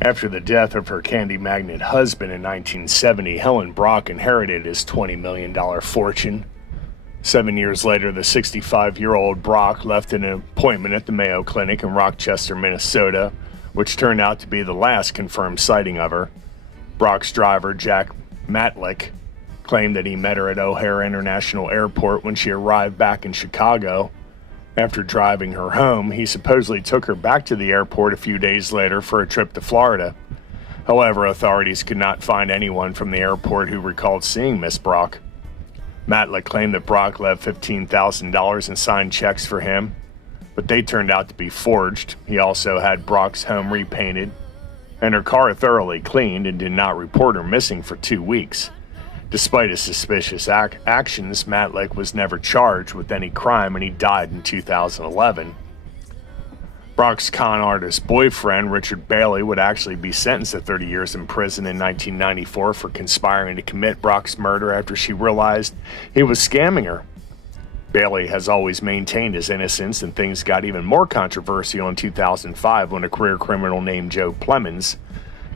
After the death of her candy magnate husband in 1970, Helen Brach inherited his $20 million fortune. 7 years later, the 65-year-old Brach left an appointment at the Mayo Clinic in Rochester, Minnesota, which turned out to be the last confirmed sighting of her. Brach's driver, Jack Matlick, claimed that he met her at O'Hare International Airport when she arrived back in Chicago. After driving her home, he supposedly took her back to the airport a few days later for a trip to Florida. However, authorities could not find anyone from the airport who recalled seeing Miss Brach. Matlick claimed that Brach left $15,000 in signed checks for him, but they turned out to be forged. He also had Brach's home repainted and her car thoroughly cleaned and did not report her missing for 2 weeks. Despite his suspicious actions, Matlick was never charged with any crime and he died in 2011. Brach's con artist boyfriend, Richard Bailey, would actually be sentenced to 30 years in prison in 1994 for conspiring to commit Brach's murder after she realized he was scamming her. Bailey has always maintained his innocence, and things got even more controversial in 2005 when a career criminal named Joe Plemons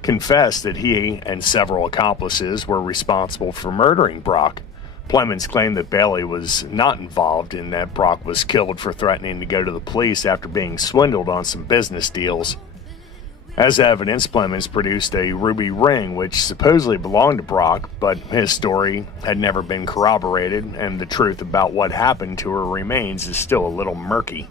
confessed that he and several accomplices were responsible for murdering Brach. Plemons claimed that Bailey was not involved and that Brach was killed for threatening to go to the police after being swindled on some business deals. As evidence, Plemons produced a ruby ring which supposedly belonged to Brach, but his story had never been corroborated, and the truth about what happened to her remains is still a little murky.